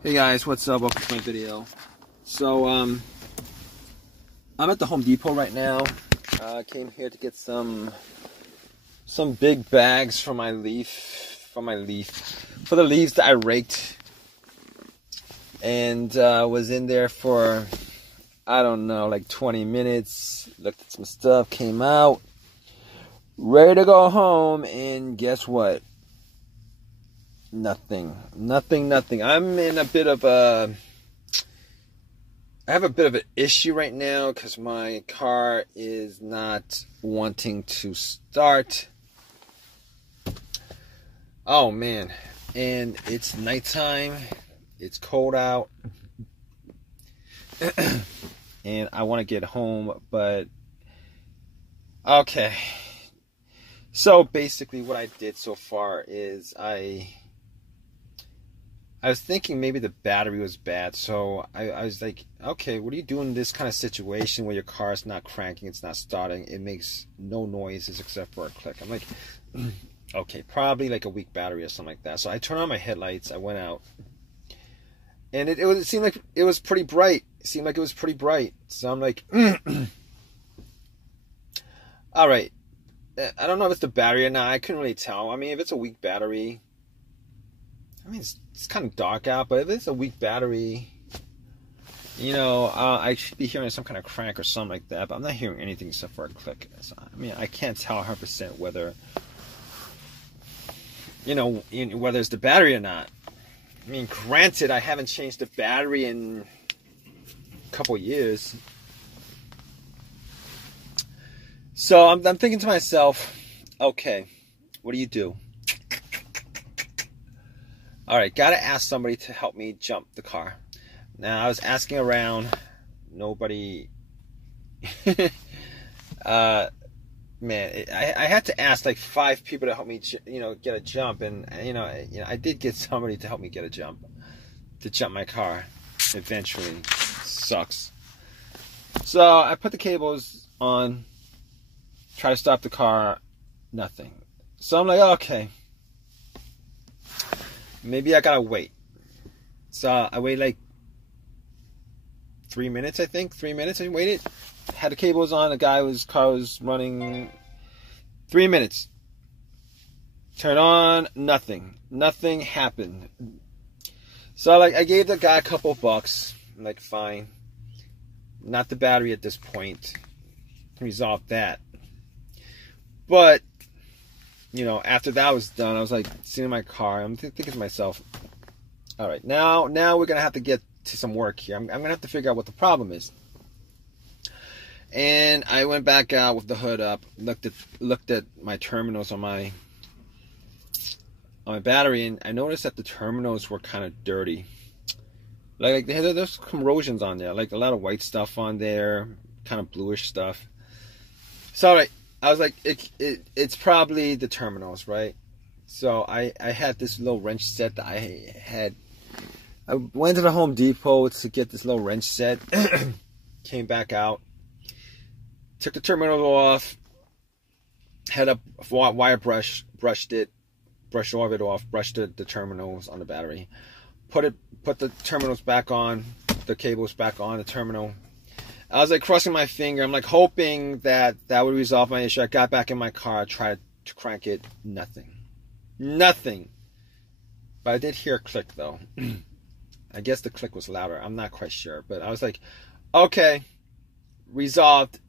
Hey guys, what's up? Welcome to my video. So, I'm at the Home Depot right now. I came here to get some big bags for the leaves that I raked, and was in there for, I don't know, like 20 minutes. Looked at some stuff, came out, ready to go home, and guess what? Nothing. I'm in a bit of I have a bit of an issue right now because my car is not wanting to start. Oh man. And it's nighttime. It's cold out. And I want to get home, but okay. So basically what I did so far is I was thinking maybe the battery was bad, so I was like, okay, what do you do in this kind of situation where your car is not cranking, it's not starting, it makes no noises except for a click? I'm like, okay, probably like a weak battery or something like that. So I turned on my headlights, I went out, and it seemed like it was pretty bright. So I'm like, all right, I don't know if it's the battery or not. I couldn't really tell. I mean, if it's a weak battery, I mean, it's kind of dark out, but if it's a weak battery, you know, I should be hearing some kind of crank or something like that, but I'm not hearing anything except for a click. So, I mean, I can't tell 100% whether, you know, whether it's the battery or not. I mean, granted, I haven't changed the battery in a couple years. So I'm thinking to myself, okay, what do you do? All right, gotta ask somebody to help me jump the car. Now, I was asking around, nobody. Man, I had to ask like 5 people to help me, get a jump, and I did get somebody to help me get a jump, to jump my car. Eventually, sucks. So I put the cables on, try to stop the car, nothing. So I'm like, okay. Maybe I gotta wait. So I waited like 3 minutes, I think. 3 minutes I waited. Had the cables on, car was running. 3 minutes. Turn on, nothing. Nothing happened. So I gave the guy a couple bucks. I'm like, fine. Not the battery at this point. Resolve that. But after that was done, I was like sitting in my car. I'm thinking to myself, all right, now we're gonna have to get to some work here. I'm gonna have to figure out what the problem is. And I went back out with the hood up, looked at my terminals on my battery, and I noticed that the terminals were kind of dirty. Like there's corrosions on there, like a lot of white stuff on there, kind of bluish stuff. So all right. I was like, it's probably the terminals, right? So I had this little wrench set that I had. I went to the Home Depot to get this little wrench set. Came back out. Took the terminals off. Had a wire brush. Brushed all of it off. Brushed the terminals on the battery. Put the terminals back on. The cables back on the terminal. I was like crossing my finger. I'm like hoping that would resolve my issue. I got back in my car, tried to crank it. Nothing. But I did hear a click though. I guess the click was louder. I'm not quite sure. But I was like, okay, resolved.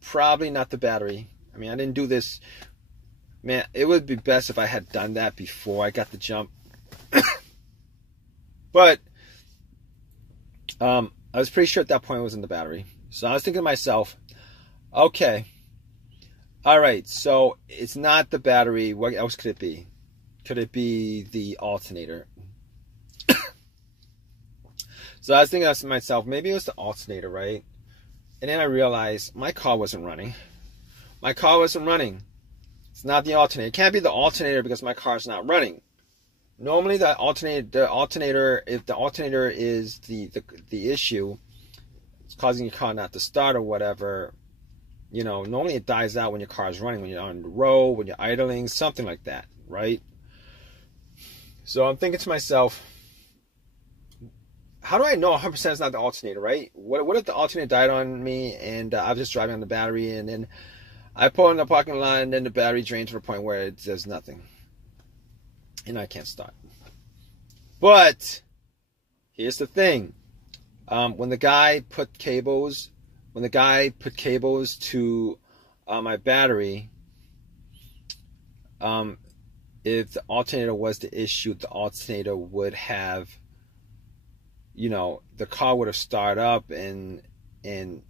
Probably not the battery. I mean, I didn't do this. Man, it would be best if I had done that before I got the jump. But I was pretty sure at that point it was in the battery. So I was thinking to myself, okay, all right, so it's not the battery. What else could it be? Could it be the alternator? So I was thinking to myself, maybe it was the alternator, right? And then I realized my car wasn't running. It's not the alternator. It can't be the alternator because my car's not running. Normally the alternator, if the alternator is the issue, it's causing your car not to start or whatever, normally it dies out when your car is running, when you're on the road, when you're idling, something like that, right? So I'm thinking to myself, how do I know 100% it's not the alternator, right? What if the alternator died on me and I was just driving on the battery, and then I pull in the parking lot and then the battery drains to the point where it does nothing and I can't start. But here's the thing. When the guy put cables to my battery, if the alternator was the issue, the alternator would have, the car would have started up and the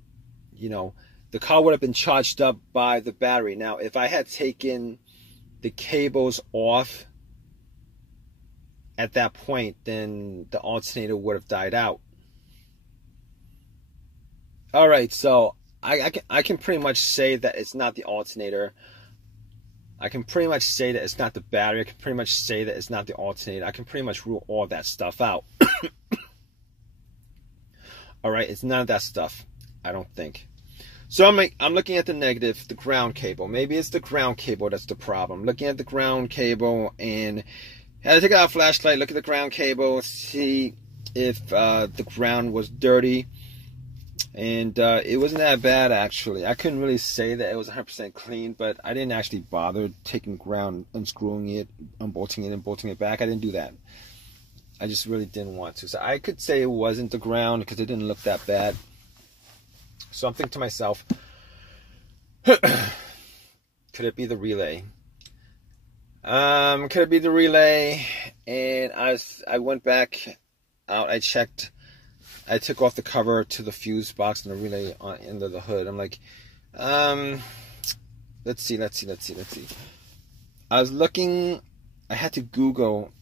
car would have been charged up by the battery. Now, if I had taken the cables off at that point, then the alternator would have died out. All right, so I can pretty much say that it's not the alternator. I can pretty much say that it's not the battery. I can pretty much say that it's not the alternator. I can pretty much rule all that stuff out. All right, it's none of that stuff, I don't think. So I'm looking at the negative, the ground cable. Maybe it's the ground cable that's the problem. Looking at the ground cable, and I had to take out a flashlight, look at the ground cable, see if the ground was dirty. And it wasn't that bad, actually. I couldn't really say that it was 100% clean, but I didn't actually bother taking ground, unscrewing it, unbolting it, and bolting it back. I didn't do that. I just really didn't want to. So I could say it wasn't the ground because it didn't look that bad. So I'm thinking to myself, could it be the relay? Could it be the relay? And I went back out. I checked. I took off the cover to the fuse box and the relay on end of the hood. I'm like, let's see. I was looking. I had to Google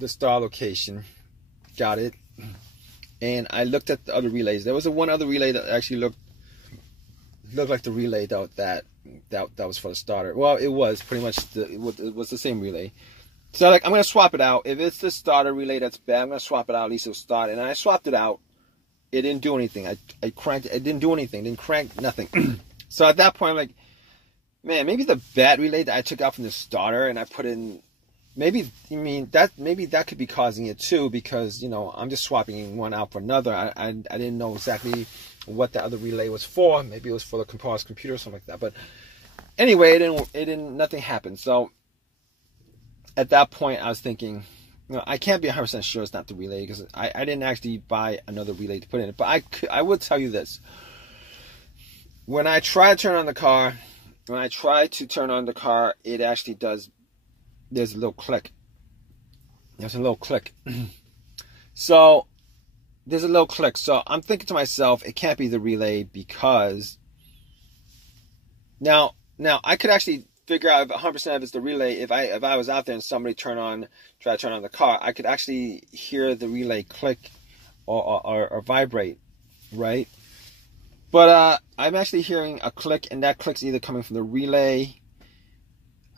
the star location. Got it. And I looked at the other relays. There was one other relay that actually looked like the relay that was for the starter. Well, it was pretty much it was the same relay. So I'm gonna swap it out. If it's the starter relay that's bad, I'm gonna swap it out. At least it'll start. And I swapped it out. It didn't do anything. I cranked it. It didn't do anything. It didn't crank nothing. So at that point, I'm like, man, maybe the bad relay that I took out from the starter and I put in. Maybe that could be causing it too, because I'm just swapping one out for another. I didn't know exactly what the other relay was for. Maybe it was for the composite computer or something like that. But anyway, nothing happened. So at that point, I was thinking, I can't be 100% sure it's not the relay because I didn't actually buy another relay to put in it. But I would tell you this: when I try to turn on the car, it actually does. There's a little click. So there's a little click. So I'm thinking to myself, it can't be the relay, because now I could actually figure out 100% if it's the relay. If I was out there and somebody try to turn on the car, I could actually hear the relay click or vibrate, right? But I'm actually hearing a click, and that click's either coming from the relay.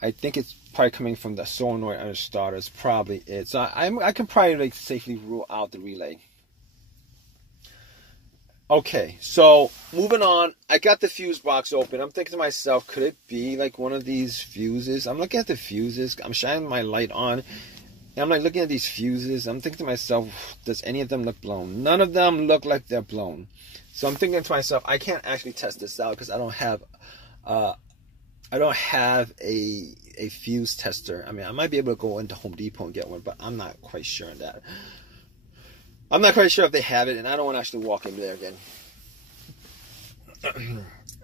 I think it's probably coming from the solenoid under starter. It's probably it. So I can probably safely rule out the relay. Okay, so moving on. I got the fuse box open. I'm thinking to myself, could it be like one of these fuses? I'm looking at the fuses. I'm shining my light on. And I'm like looking at these fuses. I'm thinking to myself, does any of them look blown? None of them look like they're blown. So I'm thinking to myself, I can't actually test this out because I don't have a fuse tester. I mean, I might be able to go into Home Depot and get one, but I'm not quite sure on that. I'm not quite sure if they have it, and I don't want to actually walk in there again.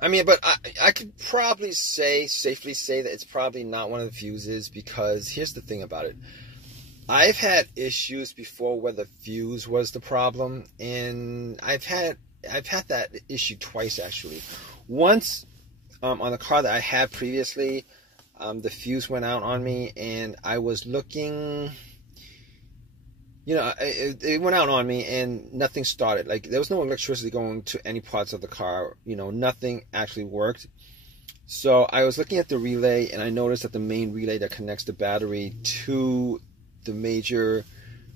I mean, but I could probably safely say that it's probably not one of the fuses, because here's the thing about it. I've had issues before where the fuse was the problem, and I've had that issue twice, actually. Once, on the car that I had previously, the fuse went out on me, and I was looking, it went out on me, and nothing started. Like, there was no electricity going to any parts of the car. Nothing actually worked. So I was looking at the relay, and I noticed that the main relay that connects the battery to the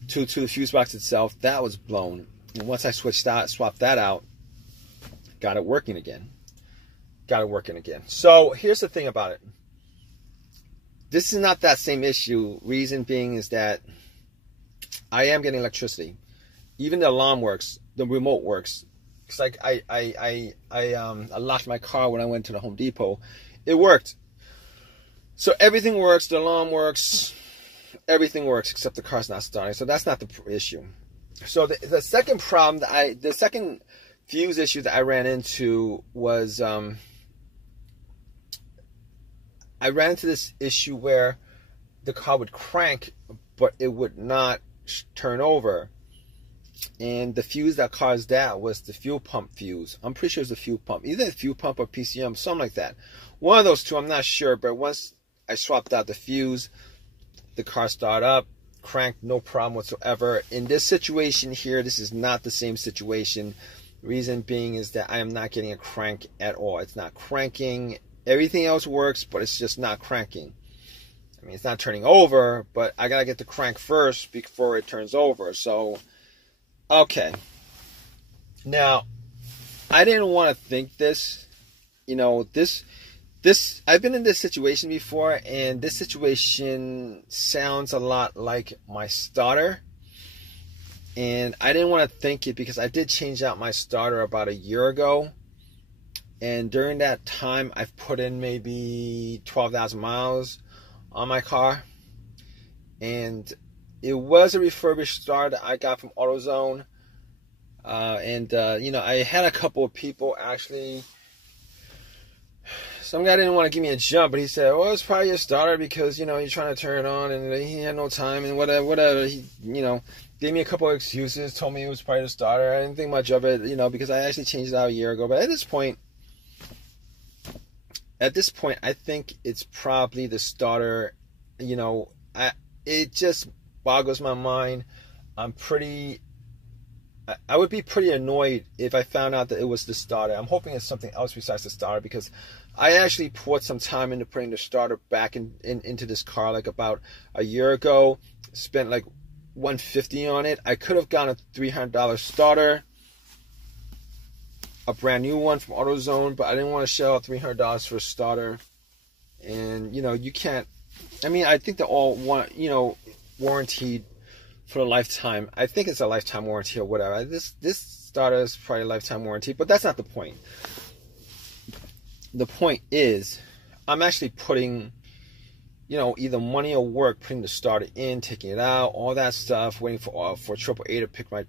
to the fuse box itself, that was blown. And once I swapped that out, got it working again. So here's the thing about it. This is not that same issue. Reason being is that I am getting electricity. Even the alarm works. The remote works. It's like I locked my car when I went to the Home Depot. It worked. So everything works. The alarm works. Everything works except the car's not starting. So that's not the issue. So the second problem the second fuse issue that I ran into was I ran into this issue where the car would crank, but it would not turn over. And the fuse that caused that was the fuel pump fuse. I'm pretty sure it was the fuel pump. Either the fuel pump or PCM, something like that. One of those two, I'm not sure. But once I swapped out the fuse, the car started up, cranked, no problem whatsoever. In this situation here, this is not the same situation. Reason being is that I am not getting a crank at all. It's not cranking. Everything else works, but it's just not cranking. I mean, it's not turning over, but I got to get the crank first before it turns over. So, okay. Now, I didn't want to think this. You know, I've been in this situation before, and this situation sounds a lot like my starter. And I didn't want to think it because I did change out my starter about a year ago. And during that time, I've put in maybe 12,000 miles on my car. And it was a refurbished starter I got from AutoZone. You know, I had a couple of people actually. Some guy didn't want to give me a jump, but he said, well, it's probably your starter because, you know, you're trying to turn it on and he had no time and whatever. He, you know, gave me a couple of excuses, told me it was probably the starter. I didn't think much of it, you know, because I actually changed it out a year ago. But at this point, I think it's probably the starter. You know, it just boggles my mind. I would be pretty annoyed if I found out that it was the starter. I'm hoping it's something else besides the starter because I actually poured some time into putting the starter back into this car like about a year ago. Spent like $150 on it. I could have gotten a $300 starter, a brand new one from AutoZone, but I didn't want to shell out $300 for a starter. And, you know, you can't, I mean, I think they're all, you know, warranted for a lifetime. I think it's a lifetime warranty or whatever. This starter is probably a lifetime warranty, but that's not the point. The point is, I'm actually putting, you know, either money or work putting the starter in, taking it out, all that stuff, waiting for AAA to pick my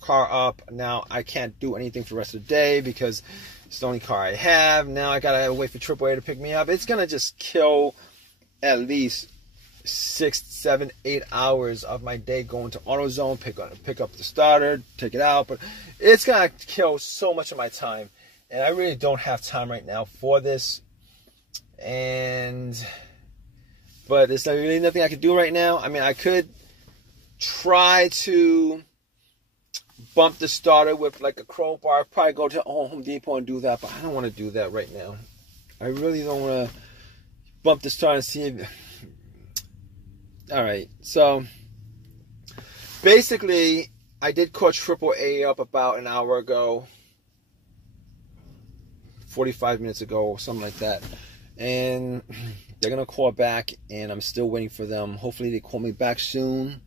car up. Now I can't do anything for the rest of the day because it's the only car I have. Now I gotta wait for AAA to pick me up. It's gonna just kill at least 6, 7, 8 hours of my day going to AutoZone, pick up the starter, take it out. But it's gonna kill so much of my time, and I really don't have time right now for this. But there's really nothing I could do right now. I mean, I could try to bump the starter with like a crowbar. Probably go to Home Depot and do that, but I don't want to do that right now. I really don't want to bump the starter and see if... Alright, so basically, I did call AAA up about an hour ago, 45 minutes ago, something like that. And they're going to call back, and I'm still waiting for them. Hopefully they call me back soon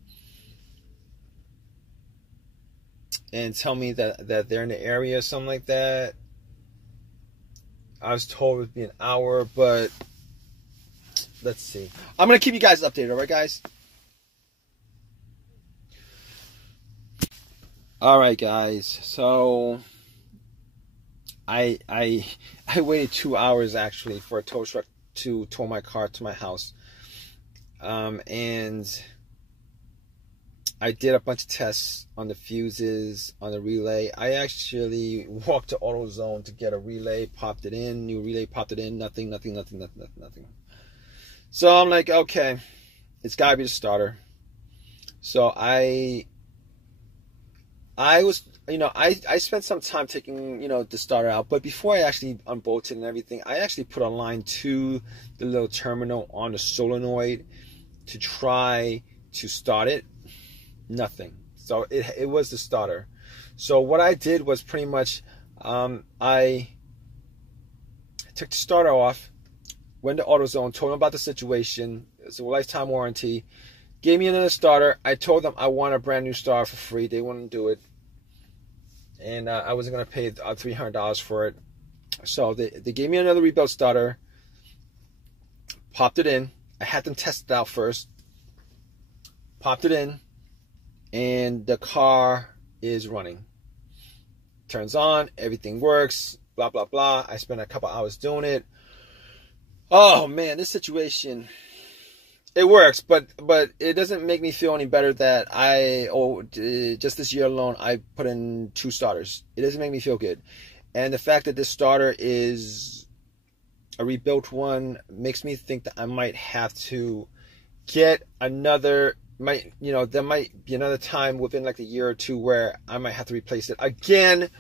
and tell me that they're in the area or something like that. I was told it would be an hour, but let's see. I'm going to keep you guys updated, all right, guys? All right, guys. So I waited 2 hours actually for a tow truck to tow my car to my house, and I did a bunch of tests on the fuses, on the relay. I actually walked to AutoZone to get a relay, popped it in, new relay, popped it in, nothing. So I'm like, okay, it's gotta be the starter. So I was, you know, I spent some time taking, you know, the starter out, but before I actually unbolted and everything, I actually put a line to the little terminal on the solenoid to try to start it. Nothing. So it was the starter. So what I did was pretty much, I took the starter off, went to AutoZone, told them about the situation. It's a lifetime warranty. Gave me another starter. I told them I want a brand new starter for free. They wouldn't do it. And I wasn't going to pay $300 for it. So they gave me another rebuilt starter. Popped it in. I had them test it out first. Popped it in. And the car is running. Turns on. Everything works. Blah, blah, blah. I spent a couple hours doing it. Oh, man. This situation... It works, but it doesn't make me feel any better that just this year alone, I put in 2 starters. It doesn't make me feel good. And the fact that this starter is a rebuilt one makes me think that I might have to get another, there might be another time within like a year or 2 where I might have to replace it again,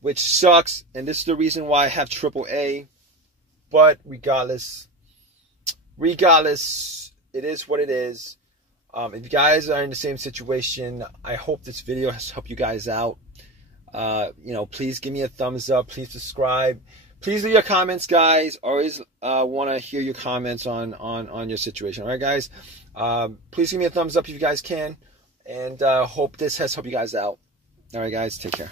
which sucks. And this is the reason why I have AAA. But regardless, it is what it is. If you guys are in the same situation, I hope this video has helped you guys out. Please give me a thumbs up. Please subscribe. Please leave your comments, guys. Always want to hear your comments on your situation. All right, guys. Please give me a thumbs up if you guys can. And hope this has helped you guys out. All right, guys. Take care.